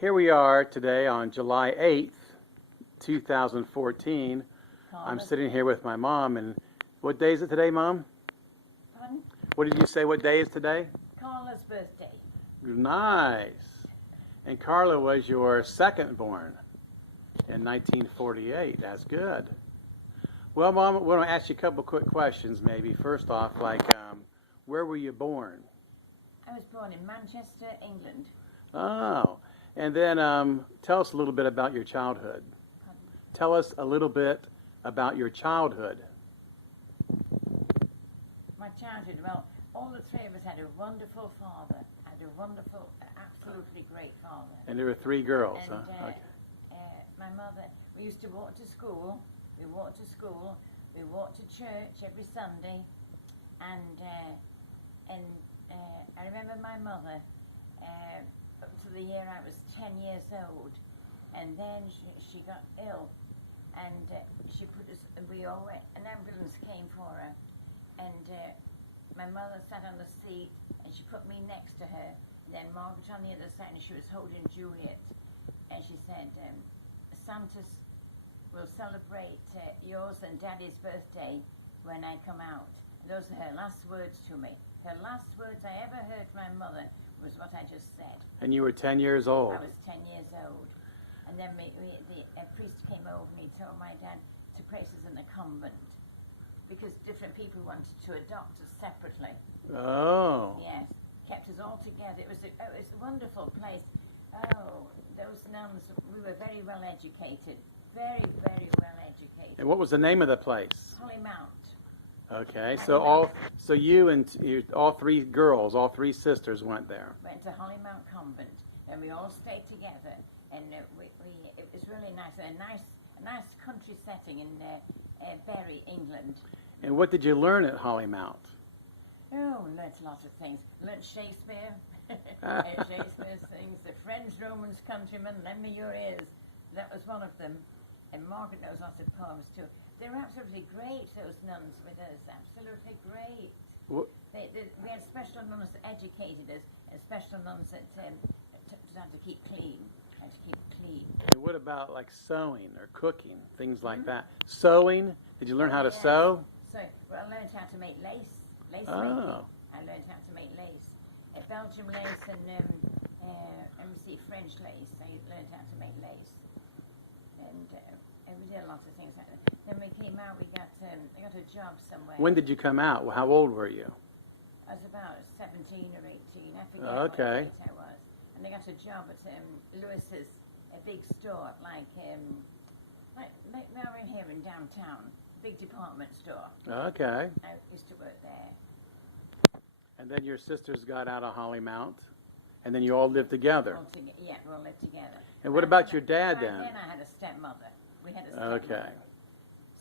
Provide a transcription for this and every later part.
Here we are today on July 8th, 2014. I'm sitting here with my mom, and what day is it today, Mom? Pardon? What did you say, what day is today? Carla's birthday. Nice. And Carla was your second born in 1948. That's good. Well, Mom, I want to ask you a couple quick questions maybe. First off, where were you born? I was born in Manchester, England. Oh, and then tell us a little bit about your childhood. Pardon? Tell us a little bit about your childhood. My childhood, well, all the three of us had a wonderful father. Had a wonderful, absolutely great father. And there were three girls, And huh? Okay. my mother, we used to walk to school. We walked to school. We walked to church every Sunday. And I remember my mother up to the year I was 10 years old, and then she got ill, and she put us. An ambulance came for her, and my mother sat on the seat, and she put me next to her. And then Margaret on the other side, and she was holding Juliet, and she said, "Santa's will celebrate yours and Daddy's birthday when I come out." And those are her last words to me. Her last words I ever heard from my mother was what I just said. And you were 10 years old. I was 10 years old. And then a priest came over and he told my dad to place us in a convent because different people wanted to adopt us separately. Oh. Yes, kept us all together. It was a wonderful place. Oh, those nuns, we were very well educated. Very, very well educated. And what was the name of the place? Holly Mount. Okay, so you and all three girls, all three sisters went there. Went to Holly Mount Convent, and we all stayed together, and it was really nice. A nice country setting in Bury, England. And what did you learn at Holly Mount? Oh, learnt a lot of things. Learnt Shakespeare, Shakespeare's things. The Friends, Romans, countrymen, lend me your ears. That was one of them. And Margaret knows lots of poems too. They were absolutely great, those nuns with us. Absolutely great. We had special nuns that educated us, and special nuns that had to keep clean. And what about like sewing or cooking, things like that? Sewing? Did you learn how to sew? So, well, I learned how to make lace making. Oh. I learned how to make lace. Belgian lace and French lace. I learned how to make lace. And we did a lot of things like that. Then we came out, I got a job somewhere. When did you come out? How old were you? I was about 17 or 18. I forget Okay. what age I was. And I got a job at Lewis's, a big store, like now we're here in downtown, big department store. Okay. I used to work there. And then your sisters got out of Holly Mount, and then you all lived together. Yeah, we all lived together. And what about your dad then? Then I had a stepmother. We had a stepmother. Okay.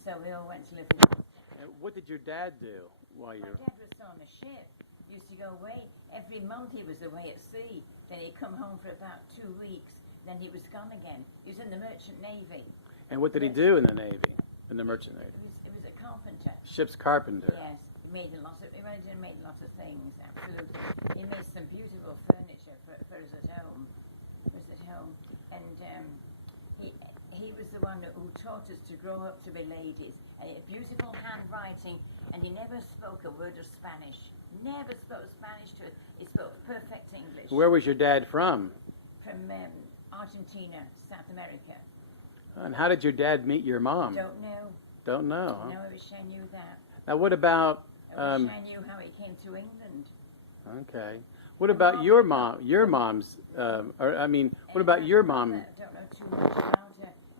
So we all went to live with. And what did your dad do while you My dad was on a ship. He used to go away. Every month he was away at sea. Then he'd come home for about 2 weeks. Then he was gone again. He was in the Merchant Navy. And what did he do in the Navy, in the Merchant Navy? He was a carpenter. Ship's carpenter. Yes, he made a lot of things. Absolutely, he made some beautiful furniture for us at home. And he was the one who taught us to grow up to be ladies. And he had beautiful handwriting, and he never spoke a word of Spanish. Never spoke Spanish to us. He spoke perfect English. Where was your dad from? From Argentina, South America. And how did your dad meet your mom? Don't know. Don't know, huh? No, I wish I knew that. Now, what about... I wish I knew how he came to England. Okay. What about your mom? Your mom's... what about your mom? I don't know too much about her.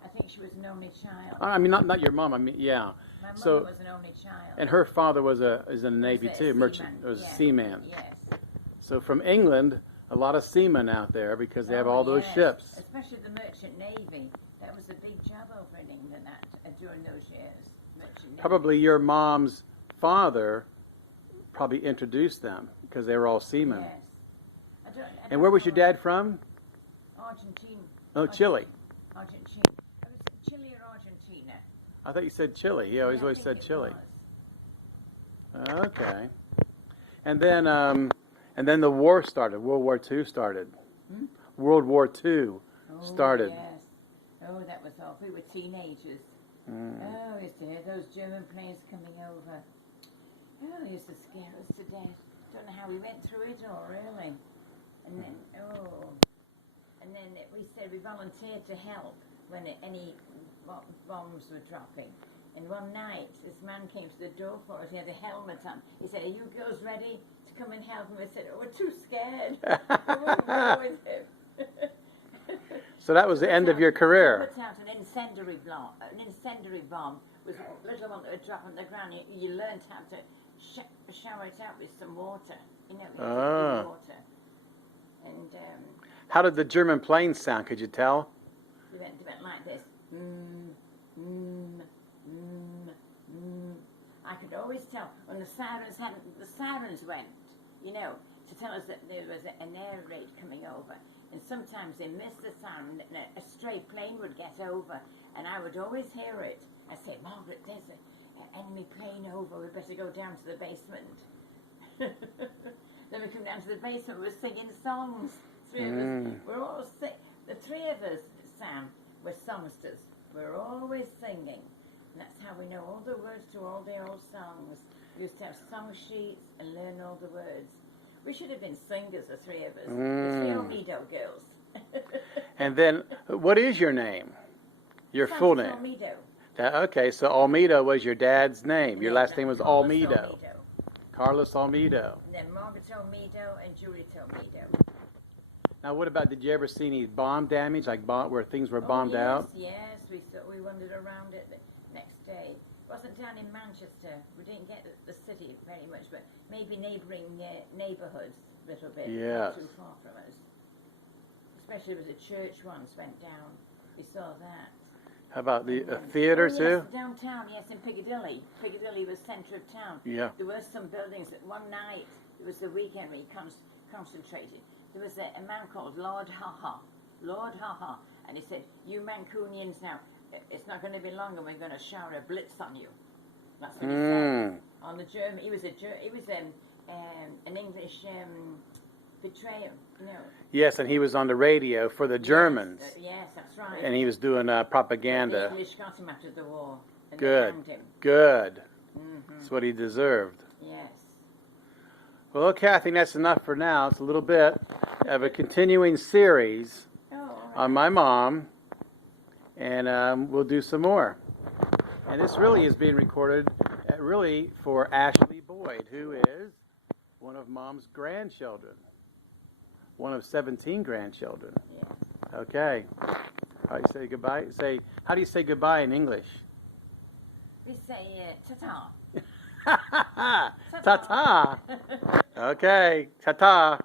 I think she was an only child. I mean, not your mom. I mean, yeah. My mother was an only child. And her father was in the Navy too, merchant. Was a seaman. Yes. So from England, a lot of seamen out there because they have all those ships. Especially the Merchant Navy. That was a big job over in England during those years. Merchant Navy. Probably your mom's father probably introduced them because they were all seamen. Yes. And where was your dad from? Argentina. Oh, Chile. Argentina. It was Chile or Argentina. I thought you said Chile. He always said Chile. Okay. And then the war started. World War II started. World War II started. Yes. Oh, that was awful. We were teenagers. Mm. Oh, we used to hear those German planes coming over. Oh, it used to scare us to death. Don't know how we went through it all, really. And then, we said we volunteered to help when any bombs were dropping. And one night, this man came to the door for us. He had a helmet on. He said, "Are you girls ready to come and help?" And we said, "Oh, we're too scared. We wouldn't go with him." So that was the end of your career. Put out an incendiary bomb with a little one that would drop on the ground. You learned how to shower it out with some water. You know, with water. And how did the German planes sound? Could you tell? They went like this. I could always tell when the sirens went, you know, to tell us that there was an air raid coming over. And sometimes they missed the siren and a stray plane would get over, and I would always hear it. I'd say, "Margaret, there's an enemy plane over, we better go down to the basement." Then we come down to the basement, we're singing songs. Three of us, we're all the three of us, Sam, were songsters. We're always singing. And that's how we know all the words to all the old songs. We used to have song sheets and learn all the words. We should have been singers, the three of us. The three Olmedo girls. And then, what is your name? Your full name? Olmedo. Okay, so Olmedo was your dad's name. Your last name was Carlos Olmedo. Carlos Olmedo. And then Margaret Olmedo and Juliet Olmedo. Now, what about, did you ever see any bomb damage, like where things were bombed out? Yes, we wandered around it the next day. It wasn't down in Manchester. We didn't get the city very much, but maybe neighbouring neighbourhoods a little bit. Yes. Not too far from us. Especially there was a church once went down. We saw that. How about the theater too? Yes, downtown, yes, in Piccadilly. Piccadilly was centre of town. Yeah. There were some buildings that one night, it was the weekend where he concentrated. There was a man called Lord Ha-Ha. Lord Ha-Ha. And he said, "You Mancunians now, it's not going to be long and we're going to shower a blitz on you." That's what he said. On the German, he was an English betrayer, you know. Yes, and he was on the radio for the Germans. Yes, that's right. And he was doing propaganda. The English got him after the war. And Good. They hanged him. Good. That's what he deserved. Yes. Well, Kathy, that's enough for now. It's a little bit of a continuing series on my mom, and we'll do some more. And this really is being recorded really for Ashley Boyd, who is one of Mom's grandchildren, one of 17 grandchildren. Yes. Okay. How do you say goodbye? How do you say goodbye in English? We say ta-ta. Ta-ta. Okay, ta-ta.